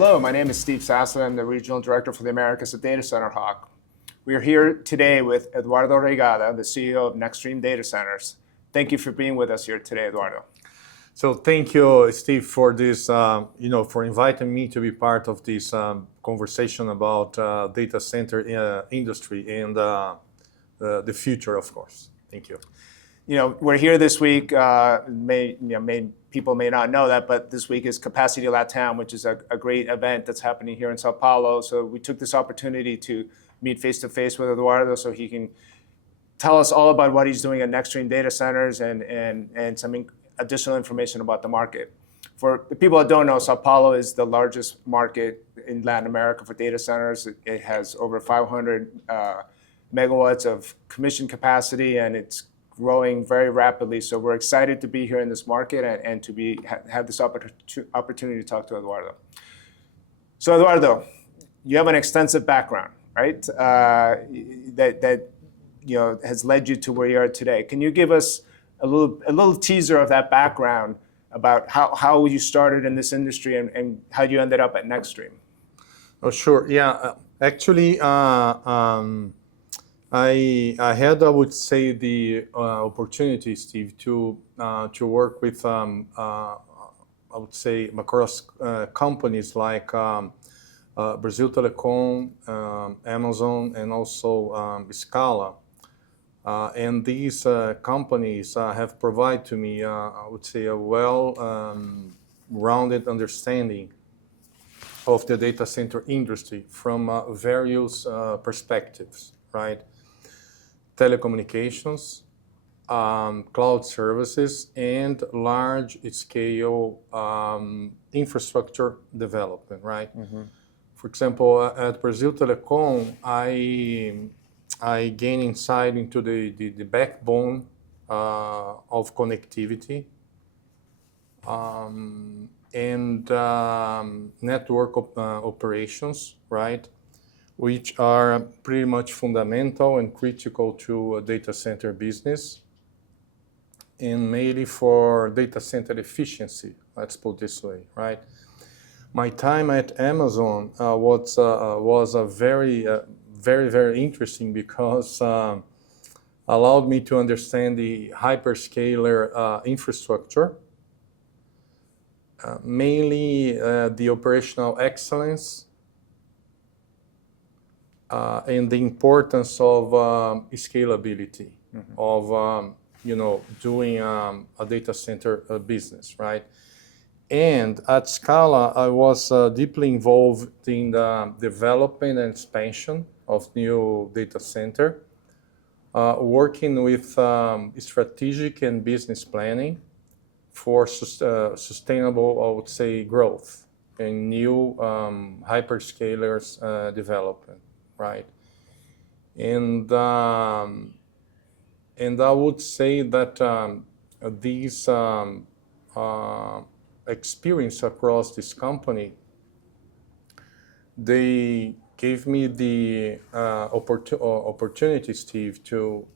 Hello, my name is Steve Sasse. I'm the Regional Director for the Americas at datacenterHawk. We are here today with Eduardo Reigada, the CEO of NextStream Data Centers. Thank you for being with us here today, Eduardo. So thank you, Steve, for this, for inviting me to be part of this conversation about data center industry and the future, of course. Thank you. We're here this week. People may not know that, but this week is Capacity LATAM, which is a great event that's happening here in Sao Paulo. So we took this opportunity to meet face-to-face with Eduardo so he can tell us all about what he's doing at NextStream Data Centers and some additional information about the market. For the people that don't know, Sao Paulo is the largest market in Latin America for data centers. It has over 500 megawatts of commissioned capacity, and it's growing very rapidly. So we're excited to be here in this market and to have this opportunity to talk to Eduardo. So Eduardo, you have an extensive background, right? That has led you to where you are today. Can you give us a little teaser of that background about how you started in this industry and how you ended up at NextStream? Oh, sure. Yeah. Actually, I had, I would say, the opportunity, Steve, to work with, I would say, across companies like Brazil Telecom, Amazon, and also Scala. And these companies have provided to me, I would say, a well-rounded understanding of the data center industry from various perspectives, right? Telecommunications, cloud services, and large-scale infrastructure development, right? Mm-hmm. For example, at Brazil Telecom, I gain insight into the backbone of connectivity and network operations, right? Which are pretty much fundamental and critical to a data center business, and mainly for data center efficiency, let's put it this way, right? My time at Amazon was a very, very interesting because allowed me to understand the hyperscaler infrastructure, mainly the operational excellence, and the importance of scalability, mm-hmm. of doing a data center business, right? And at Scala, I was deeply involved in the development and expansion of new data center, working with strategic and business planning for sustainable, I would say, growth and new hyperscalers development. Right, and I would say that these experience across this company, they gave me the opportunity, Steve, to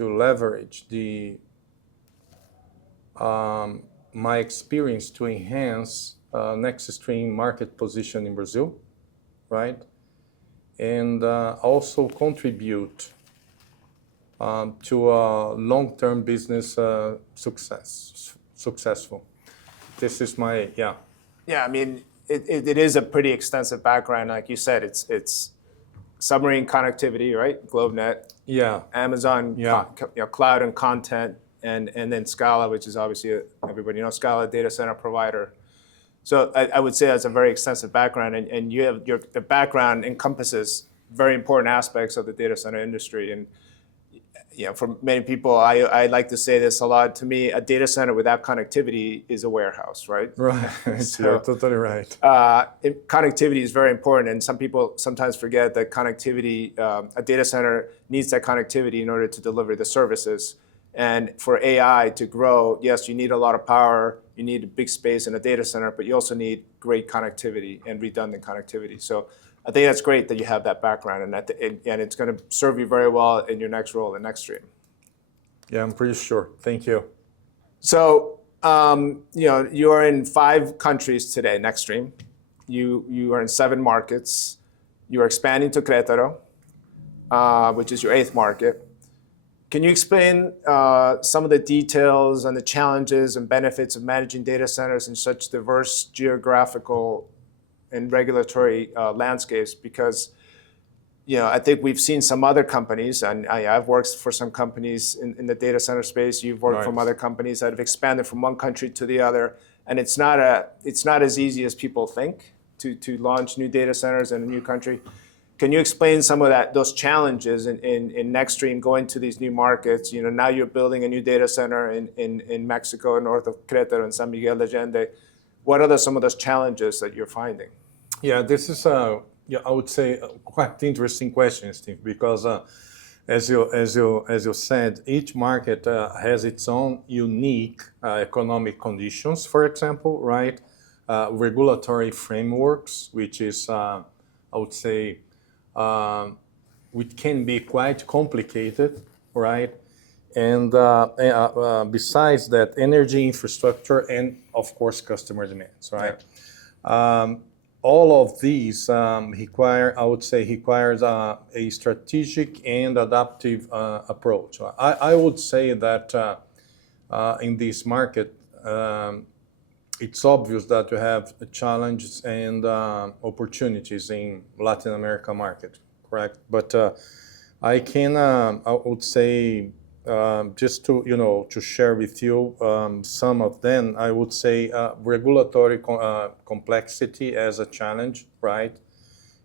leverage my experience to enhance NextStream market position in Brazil, right? And also contribute to a long-term business successful. This is my, yeah. Yeah, I mean, it is a pretty extensive background. Like you said, it's submarine connectivity, right? GlobeNet. Yeah. Amazon, yeah. Cloud and content, and then Scala, which is obviously, everybody knows Scala, data center provider. So I would say that's a very extensive background, and you have the background encompasses very important aspects of the data center industry. And for many people, I like to say this a lot. To me, a data center without connectivity is a warehouse, right? Right. So, you're totally right. Connectivity is very important, and some people sometimes forget that connectivity. A data center needs that connectivity in order to deliver the services. And for AI to grow, yes, you need a lot of power, you need a big space in a data center, but you also need great connectivity and redundant connectivity. So I think that's great that you have that background, and it's going to serve you very well in your next role at NextStream. Yeah, I'm pretty sure. Thank you. So, you are in 5 countries today, NextStream. You are in 7 markets. You are expanding to Querétaro, which is your 8th market. Can you explain some of the details and the challenges and benefits of managing data centers in such diverse geographical and regulatory landscapes? Because I think we've seen some other companies, and I've worked for some companies in the data center space. You've worked from other companies that have expanded from one country to the other, and it's not as easy as people think to launch new data centers in a new country. Can you explain some of those challenges in NextStream going to these new markets? Now you're building a new data center in Mexico, north of Querétaro and San Miguel de Allende. What are some of those challenges that you're finding? Yeah, this is I would say quite interesting question, Steve, because as you said, each market has its own unique economic conditions. For example, right, regulatory frameworks, which is I would say which can be quite complicated, right? And besides that, energy infrastructure and of course customer demands, right? Yeah. All of these requires a strategic and adaptive approach. I would say that in this market, it's obvious that you have challenges and opportunities in Latin America market, correct? But I would say just to share with you some of them. I would say regulatory complexity as a challenge, right?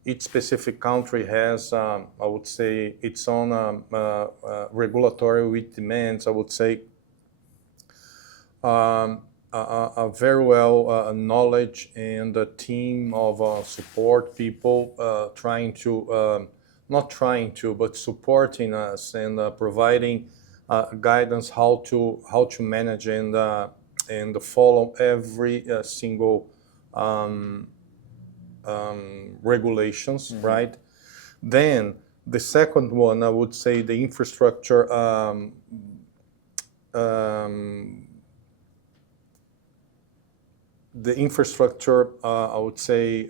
Each specific country has, I would say, its own regulatory with demands. I would say a very well knowledge and a team of support people but supporting us and providing guidance how to manage and follow every single regulations, right? Then the second one, I would say, the infrastructure. The infrastructure, I would say,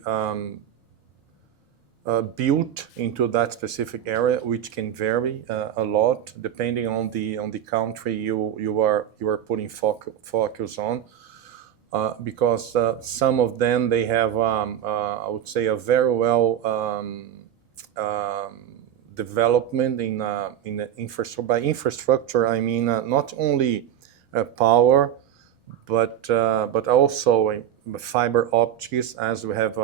built into that specific area, which can vary a lot depending on the country you are putting focus on, because some of them they have I would say a very well development in the infrastructure. By infrastructure, I mean not only power, but also fiber optics, as we have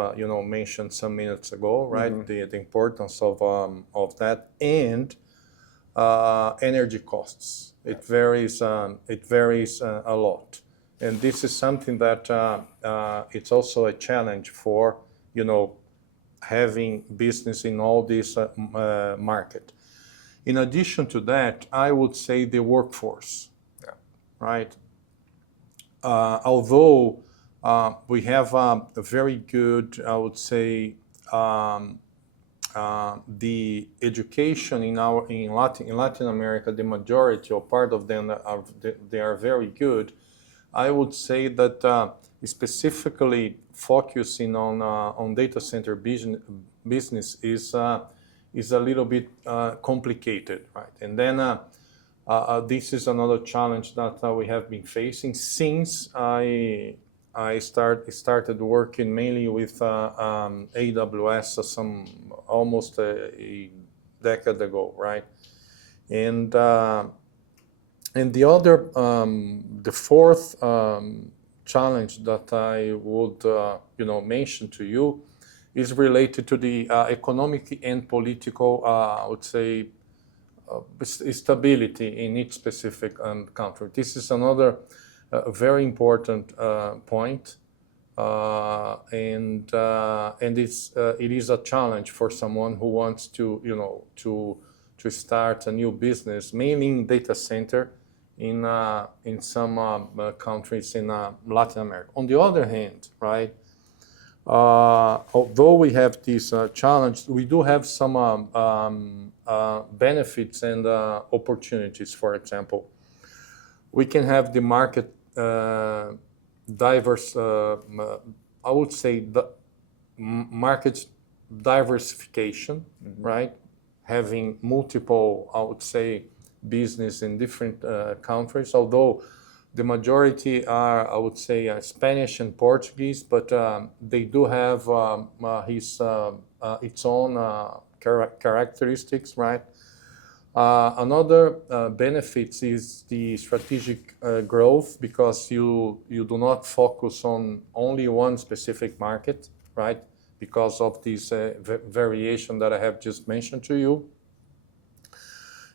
mentioned some minutes ago, right? Mm-hmm. The importance of that, and energy costs. Yeah. It varies a lot, and this is something that it's also a challenge for having business in all this market. In addition to that, I would say the workforce, yeah, right? Although we have a very good, I would say, the education in Latin America, the majority or part of them they are very good. I would say that specifically focusing on data center business is a little bit complicated, right? And then this is another challenge that we have been facing since I started working mainly with AWS almost a decade ago, right? And the fourth challenge that I would mention to you is related to the economic and political, I would say, stability in each specific country. This is another very important point, and it is a challenge for someone who wants to start a new business, mainly in data center in some countries in Latin America. On the other hand, right, although we have this challenge, we do have some benefits and opportunities. For example, we can have the market diverse, I would say, market diversification, right? Having multiple, I would say, business in different countries, although the majority are, I would say, Spanish and Portuguese, but they do have its own characteristics, right? Another benefit is the strategic growth, because you do not focus on only one specific market, right? Because of this variation that I have just mentioned to you.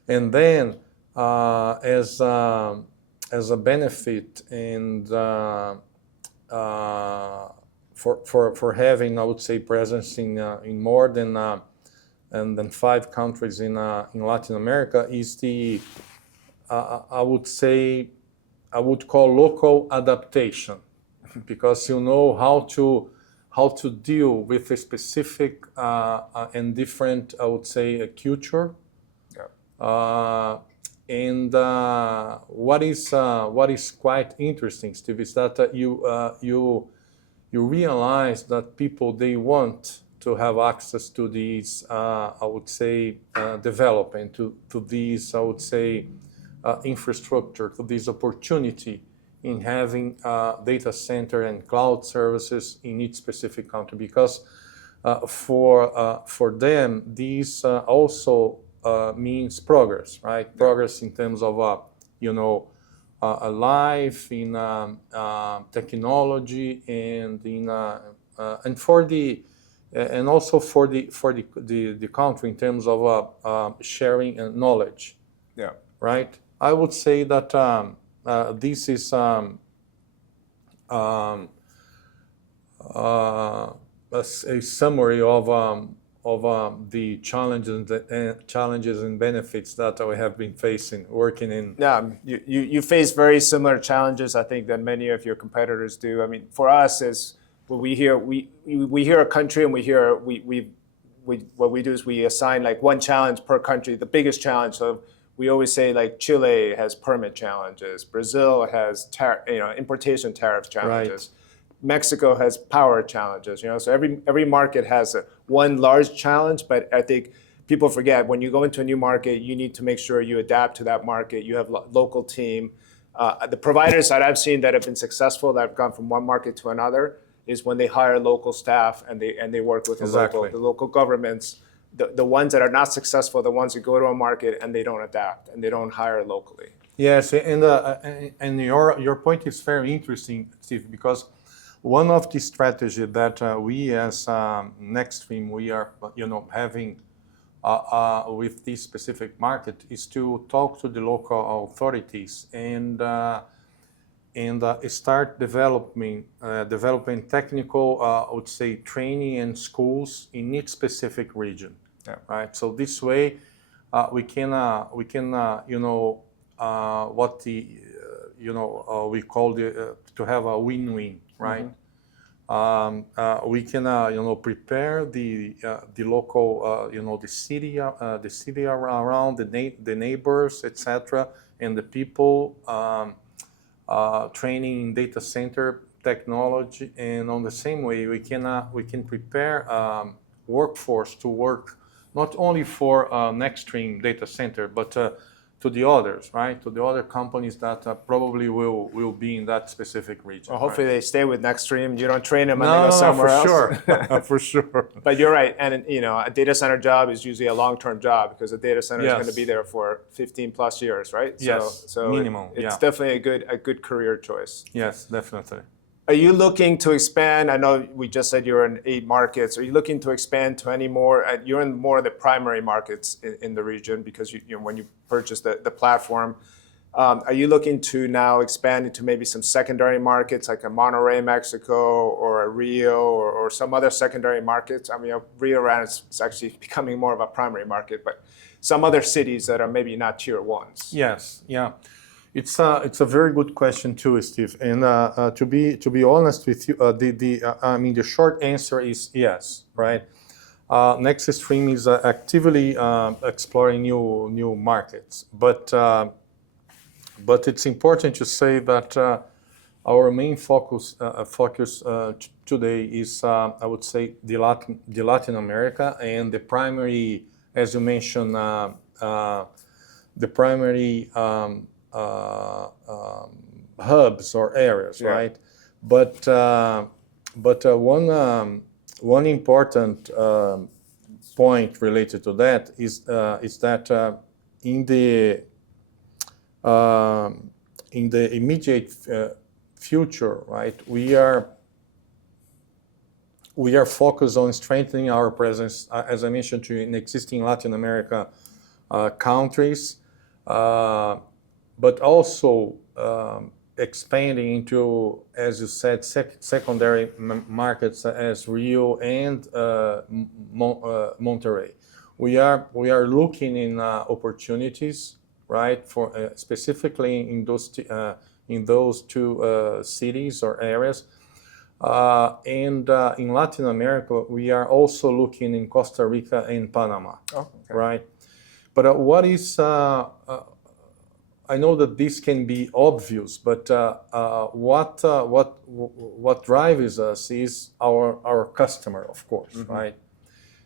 And then as a benefit and for having, I would say, presence in more than 5 countries in Latin America is the I would call local adaptation, because you know how to deal with a specific and different, I would say, culture. And what is quite interesting, Steve, is that you realize that people, they want to have access to these, I would say, development, to these, I would say, infrastructure, to this opportunity in having data center and cloud services in each specific country, because for them, these also means progress, right? Progress in terms of, a life in technology and in and also for the country in terms of sharing knowledge. Yeah. Right. I would say that this is a summary of the challenges and benefits that we have been facing working in. Yeah, you face very similar challenges, I think, than many of your competitors do. I mean, for us, is what we hear a country, and what we do is we assign like one challenge per country, the biggest challenge. So we always say like Chile has permit challenges, Brazil has importation tariff challenges. Right. Mexico has power challenges, so every market has one large challenge, but I think people forget when you go into a new market, you need to make sure you adapt to that market. You have a local team. The providers that I've seen that have been successful, that have gone from one market to another, is when they hire local staff and they work with the local governments. The ones that are not successful, the ones that go to a market and they don't adapt and they don't hire locally. Yes, and your point is very interesting, Steve, because one of the strategies that we as NextStream, we are having with this specific market is to talk to the local authorities and start developing technical, I would say, training and schools in each specific region. Yeah. Right. So this way, we can what we call to have a win-win, right? Mm-hmm. We can prepare the local the city around, the neighbors, etc., and the people, training in data center technology, and on the same way we can prepare workforce to work not only for NextStream data center, but to the others, right? To the other companies that probably will be in that specific region. Well, hopefully they stay with NextStream. You don't train them and they go somewhere else. Sure. For sure. But you're right, and a data center job is usually a long-term job, because a data center is going to be there for 15 plus years, right? Yes. So minimum. It's definitely a good career choice. Yes, definitely. Are you looking to expand? I know we just said you're in 8 markets. Are you looking to expand to any more? You're in more of the primary markets in the region, because when you purchased the platform. Are you looking to now expand into maybe some secondary markets, like a Monterrey, Mexico, or a Rio, or some other secondary markets? I mean, Rio is actually becoming more of a primary market, but some other cities that are maybe not tier 1s. Yes, yeah. It's a very good question too, Steve. And to be honest with you, the short answer is yes, right? NextStream is actively exploring new markets, but it's important to say that our main focus today is, I would say, the Latin America, and the primary, as you mentioned, the primary hubs or areas, Yeah. right? But one important point related to that is that in the immediate future, right, we are focused on strengthening our presence, as I mentioned to you, in existing Latin America countries, but also expanding into, as you said, secondary markets as Rio and Monterrey. We are looking in opportunities, right, for specifically in those two cities or areas. And in Latin America, we are also looking in Costa Rica and Panama, right? But what is, I know that this can be obvious, but what drives us is our customer, of course, right?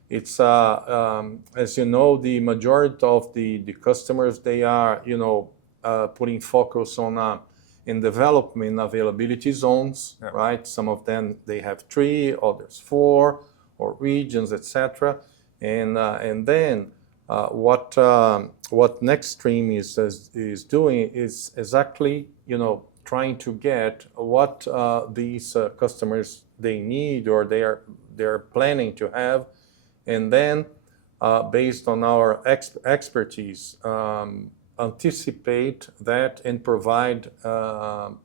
It's, as you know, the majority of the customers, they are, putting focus on in development availability zones, right? Some of them, they have 3, others 4, or regions, etc. And then what NextStream is doing is exactly, trying to get what these customers they need or they're planning to have, and then based on our expertise, anticipate that and provide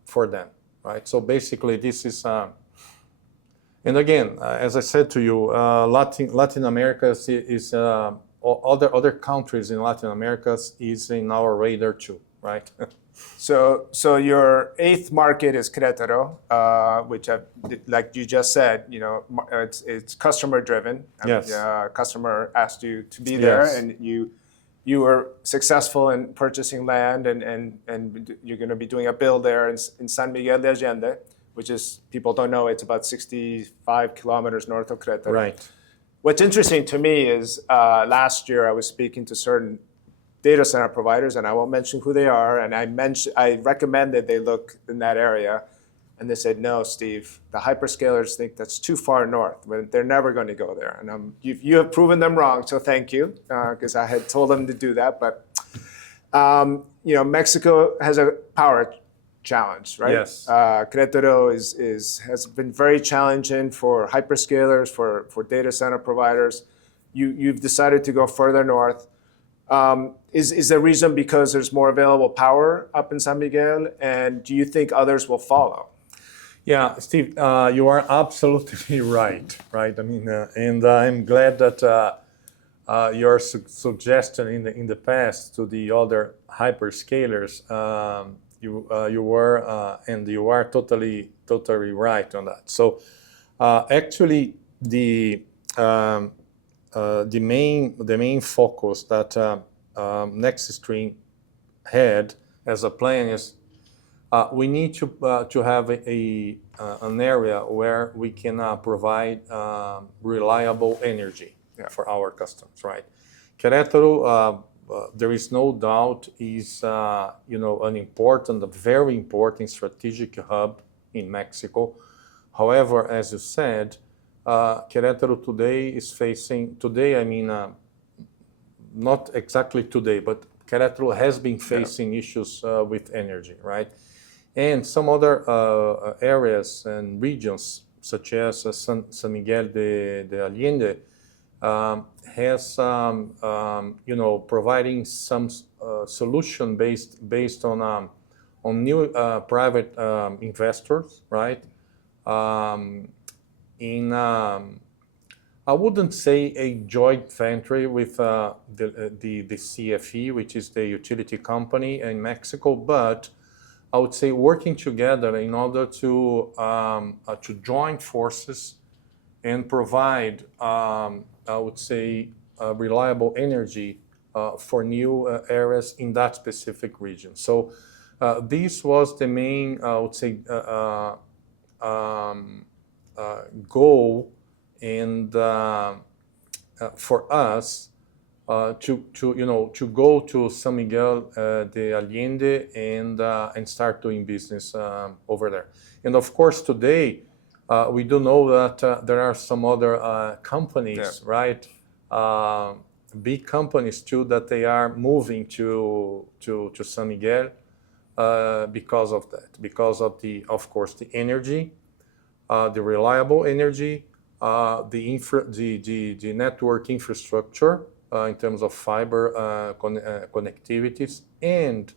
for them, right? So basically, this is, and again, as I said to you, Latin America is other countries in Latin America is in our radar too, right? So your 8th market is Querétaro, which, like you just said, it's customer driven. Yes. Customer asked you to be there, Yes. and you were successful in purchasing land, and you're going to be doing a build there in San Miguel de Allende, which is, people don't know, it's about 65 kilometers north of Querétaro. Right. What's interesting to me is last year I was speaking to certain data center providers, and I won't mention who they are, and I recommended they look in that area, and they said, no, Steve, the hyperscalers think that's too far north. They're never going to go there. And you have proven them wrong, so thank you, because I had told them to do that. But Mexico has a power challenge, right? Yes. Querétaro has been very challenging for hyperscalers, for data center providers. You've decided to go further north. Is the reason because there's more available power up in San Miguel, and do you think others will follow? Yeah, Steve, you are absolutely right? I mean, and I'm glad that your suggestion in the past to the other hyperscalers, you were and you are totally right on that. So actually, the main focus that NextStream had as a plan is we need to have an area where we can provide reliable energy for our customers, right? Querétaro, there is no doubt, is a very important strategic hub in Mexico. However, as you said, Querétaro today is facing, I mean, not exactly today, but Querétaro has been facing issues with energy, right? And some other areas and regions, such as San Miguel de Allende, has providing some solution based on new private investors, right? In I wouldn't say a joint venture with the CFE, which is the utility company in Mexico, but I would say working together in order to join forces and provide, I would say, reliable energy for new areas in that specific region. So this was the main, I would say, goal and for us to go to San Miguel de Allende and start doing business over there. And of course, today we do know that there are some other companies, right? Big companies too, that they are moving to San Miguel because of that, because of of course, the energy, the reliable energy, the network infrastructure in terms of fiber connectivities, and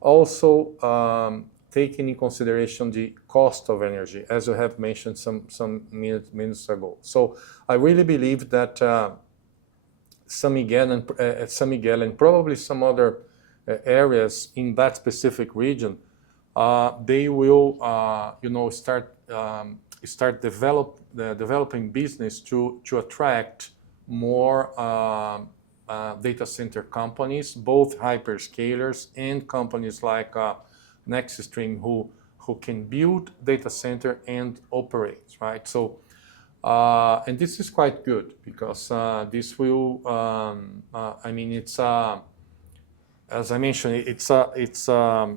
also taking in consideration the cost of energy, as you have mentioned some minutes ago. So I really believe that San Miguel and probably some other areas in that specific region, they will start developing business to attract more data center companies, both hyperscalers and companies like NextStream, who can build data center and operate, right? So, and this is quite good because this will, I mean, it's as I mentioned, it's a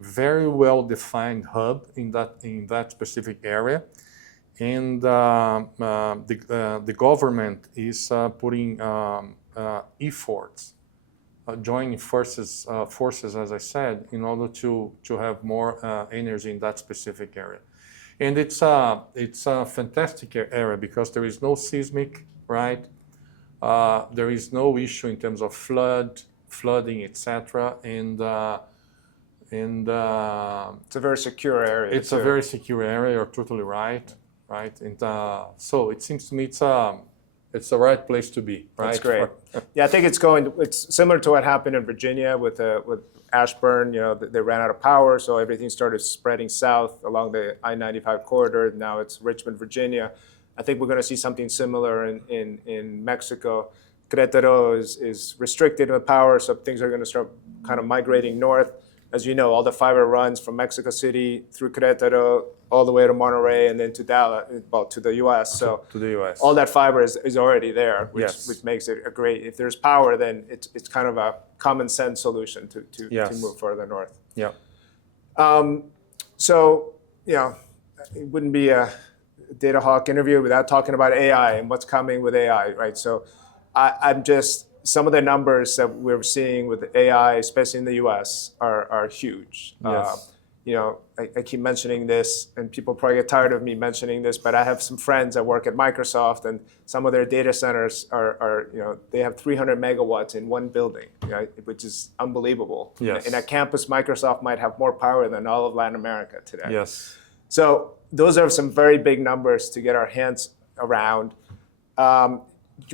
very well-defined hub in that specific area, and the government is putting efforts, joining forces, as I said, in order to have more energy in that specific area. And it's a fantastic area because there is no seismic, right? There is no issue in terms of flooding, etc. And it's a very secure area. It's a very secure area. You're totally right, right? And so it seems to me it's the right place to be, right? That's great. Yeah, I think it's similar to what happened in Virginia with Ashburn. You know, they ran out of power, so everything started spreading south along the I-95 corridor. Now it's Richmond, Virginia. I think we're going to see something similar in Mexico. Querétaro is restricted with power, so things are going to start kind of migrating north. As you know, all the fiber runs from Mexico City through Querétaro all the way to Monterrey and then to Dallas, well, to the U.S. So to the U.S. all that fiber is already there, which Yes. which makes it a great. If there's power, then it's kind of a common sense solution to Yes. move further north. Yeah. So you know, it wouldn't be a dataHawk interview without talking about AI and what's coming with AI, right? So I'm just, some of the numbers that we're seeing with AI, especially in the US, are huge. Yes. You know, I keep mentioning this, and people probably get tired of me mentioning this, but I have some friends that work at Microsoft, and some of their data centers are you know, they have 300 megawatts in one building, right? Which is unbelievable. Yes. In a campus, Microsoft might have more power than all of Latin America today. Yes. So those are some very big numbers to get our hands around.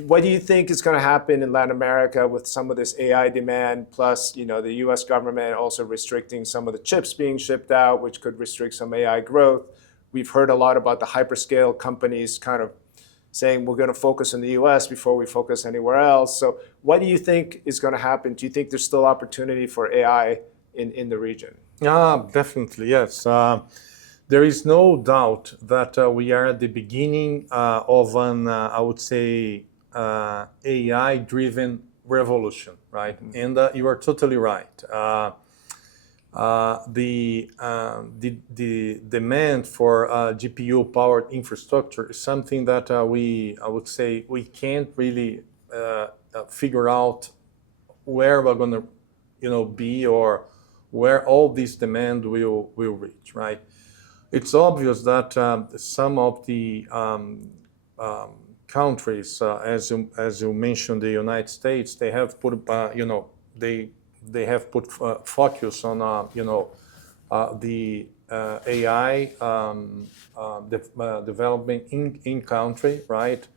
What do you think is going to happen in Latin America with some of this AI demand, plus you know the U.S. government also restricting some of the chips being shipped out, which could restrict some AI growth? We've heard a lot about the hyperscale companies kind of saying we're going to focus in the U.S. before we focus anywhere else. So what do you think is going to happen? Do you think there's still opportunity for AI in the region? Definitely, yes. There is no doubt that we are at the beginning of an, I would say, AI-driven revolution, right? Mm-hmm. And you are totally right. The demand for GPU-powered infrastructure is something that I would say, we can't really figure out where we're going to, be, or where all this demand will reach, right? It's obvious that some of the countries, as you mentioned, the United States, they have put, they have put focus on, the AI development in country, right?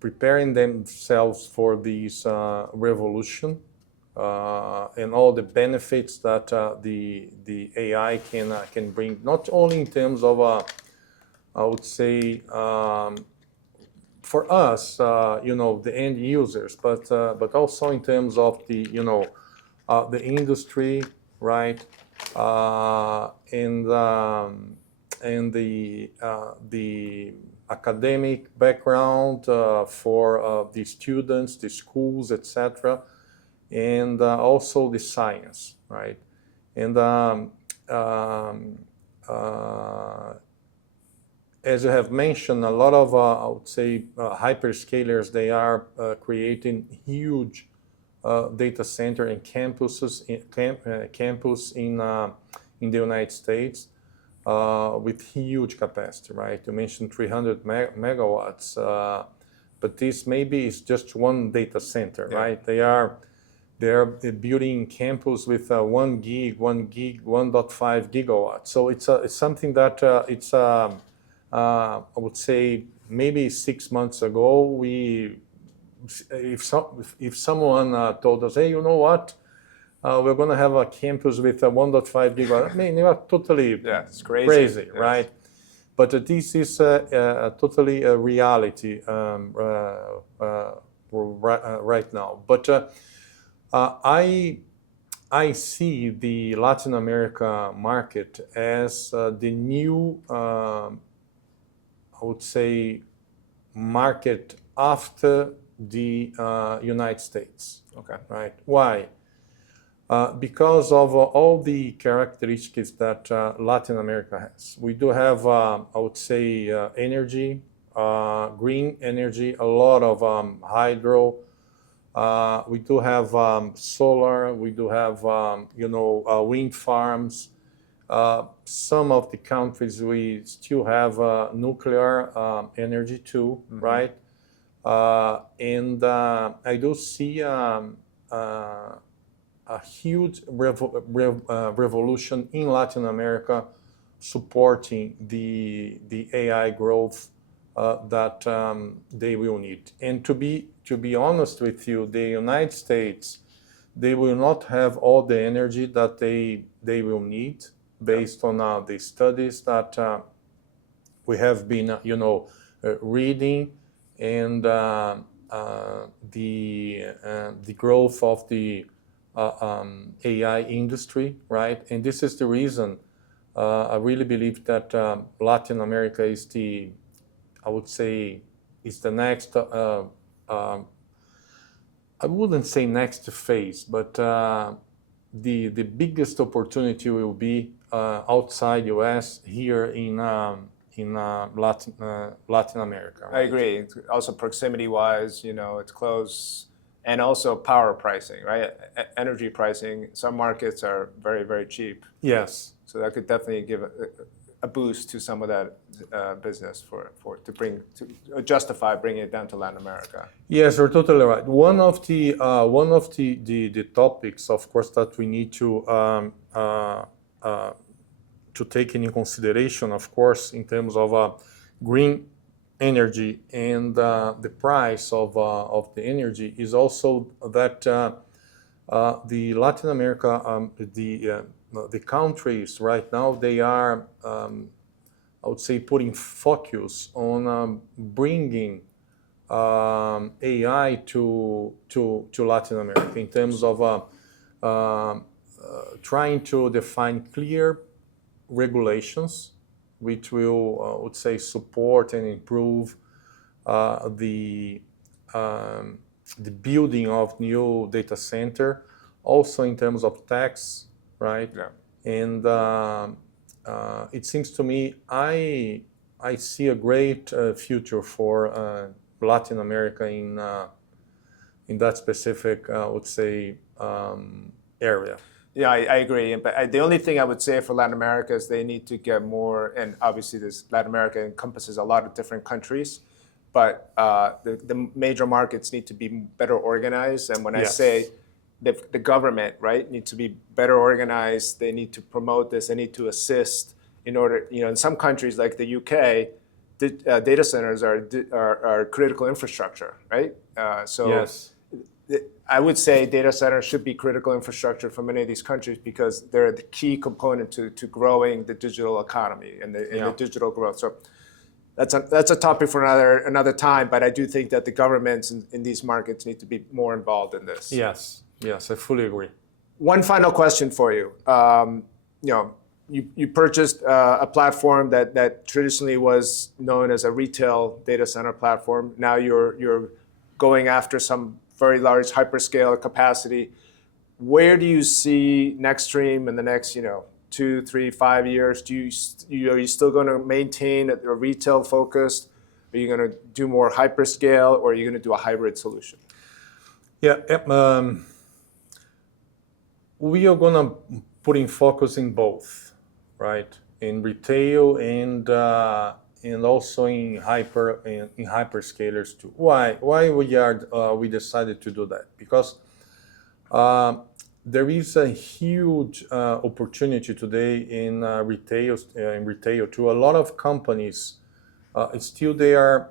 Preparing themselves for this revolution. And all the benefits that the AI can bring, not only in terms of, I would say, for us, the end users, but also in terms of the, the industry, right, and the academic background for the students, the schools, etc., and also the science, right? And as you have mentioned, a lot of, I would say, hyperscalers, they are creating huge data center and campuses, campus in the United States with huge capacity, right? You mentioned 300 megawatts, but this maybe is just one data center, right? They're building campus with 1 gig, 1.5 gigawatts. So it's something that I would say maybe 6 months ago, if someone told us, hey, you know what, we're going to have a campus with a 1.5 gigawatt, I mean, you are totally it's crazy, right? But this is totally a reality right now. But I see the Latin America market as the new, I would say, market after the United States. Okay. Right? Why? Because of all the characteristics that Latin America has. We do have, I would say, energy, green energy, a lot of hydro. We do have solar. We do have, wind farms. Some of the countries we still have nuclear energy too, right? And I do see a huge revolution in Latin America supporting the AI growth that they will need. And to be honest with you, the United States, they will not have all the energy that they will need based on the studies that we have been, reading, and the growth of the AI industry, right? And this is the reason I really believe that Latin America is the, I would say, is the next, I wouldn't say next phase, but the biggest opportunity will be outside US, here in Latin America. Right? I agree. It's also proximity-wise, it's close, and also power pricing, right? Energy pricing. Some markets are very, very cheap. Yes. So that could definitely give a boost to some of that business to justify bringing it down to Latin America. Yes, you're totally right. One of the topics, of course, that we need to take into consideration, of course, in terms of green energy and the price of the energy, is also that the Latin America, the countries right now, they are, I would say, putting focus on bringing AI to Latin America in terms of trying to define clear regulations which will, I would say, support and improve the building of new data center, also in terms of tax, right? Yeah. And it seems to me I see a great future for Latin America in that specific, I would say, area. Yeah, I agree. But the only thing I would say for Latin America is they need to get more, and obviously Latin America encompasses a lot of different countries, but the major markets need to be better organized. And when I say the government, right, needs to be better organized, they need to promote this, they need to assist in order, in some countries like the UK, data centers are critical infrastructure, right? I would say data centers should be critical infrastructure for many of these countries because they're the key component to growing the digital economy and the digital growth. So that's a topic for another time, but I do think that the governments in these markets need to be more involved in this. Yes, I fully agree. One final question for you. You purchased a platform that traditionally was known as a retail data center platform. Now you're going after some very large hyperscale capacity. Where do you see NextStream in the next 2, 3, 5 years? Are you still going to maintain a retail focus? Are you going to do more hyperscale, or are you going to do a hybrid solution? Yeah, we are going to put in focus in both, right? In retail and also in hyperscalers too. Why we decided to do that? Because there is a huge opportunity today in retail too. A lot of companies still they are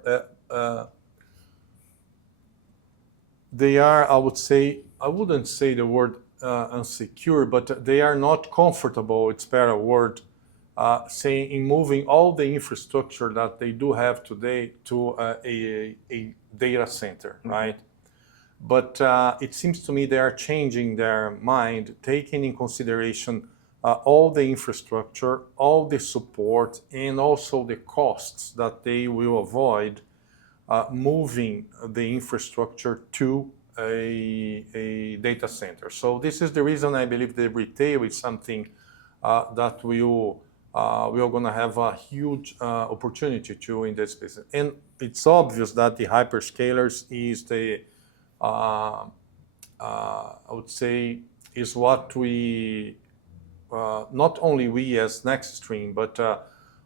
I would say, I wouldn't say the word unsecure, but they are not comfortable, it's better word, saying in moving all the infrastructure that they do have today to a data center, right? But it seems to me they are changing their mind, taking in consideration all the infrastructure, all the support, and also the costs that they will avoid moving the infrastructure to a data center. So this is the reason I believe the retail is something that we are going to have a huge opportunity to in this business. And it's obvious that the hyperscalers is the I would say is what we not only we as NextStream, but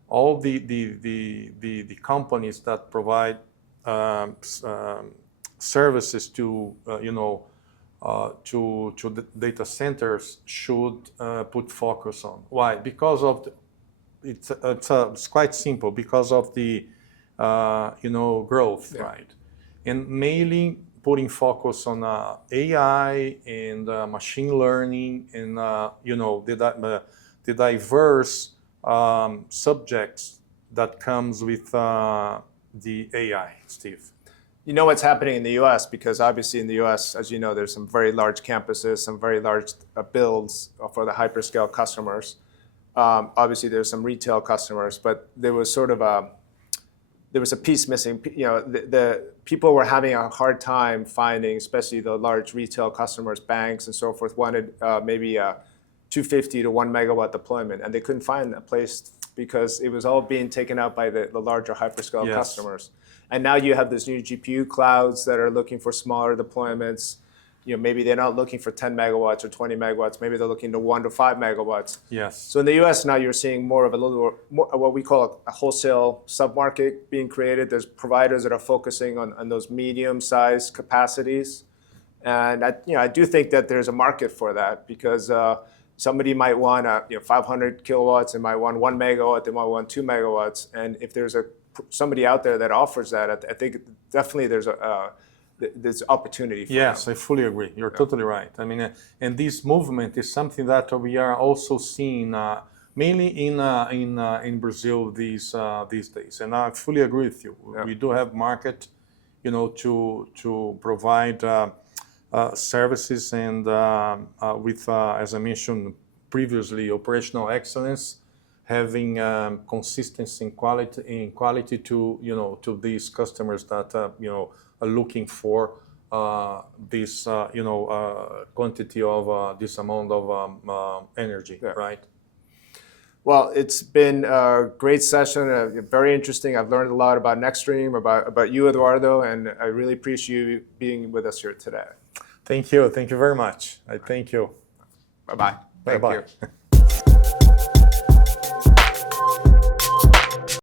all the companies that provide services to to the data centers should put focus on. Why? Because of it's quite simple. Because of the growth, right? And mainly putting focus on AI and machine learning and the diverse subjects that comes with the AI, Steve. You know what's happening in the U.S., because obviously in the U.S., as you know, there's some very large campuses, some very large builds for the hyperscale customers. Obviously, there's some retail customers, but there was sort of there was a piece missing. The people were having a hard time finding, especially the large retail customers, banks and so forth, wanted maybe a 250 to 1 megawatt deployment, and they couldn't find a place because it was all being taken out by the larger hyperscale customers. And now you have this new GPU clouds that are looking for smaller deployments. Maybe they're not looking for 10 megawatts or 20 megawatts. Maybe they're looking to 1 to 5 megawatts. Yes. So in the U.S. now you're seeing more of a little more what we call a wholesale submarket being created. There's providers that are focusing on those medium-sized capacities. And I do think that there's a market for that, because somebody might want 500 kilowatts, they might want 1 megawatt, they might want 2 megawatts. And if there's somebody out there that offers that, I think definitely there's opportunity for Yes, them. I fully agree. You're totally right. I mean, and this movement is something that we are also seeing mainly in Brazil these days. And I fully agree with you. Yeah. We do have market, to provide services and with, as I mentioned previously, operational excellence, having consistency in quality to to these customers that are looking for this quantity of this amount of energy, right? Well, it's been a great session, very interesting. I've learned a lot about NextStream, about you, Eduardo, and I really appreciate you being with us here today. Thank you very much. I thank you. Bye-bye. Bye-bye.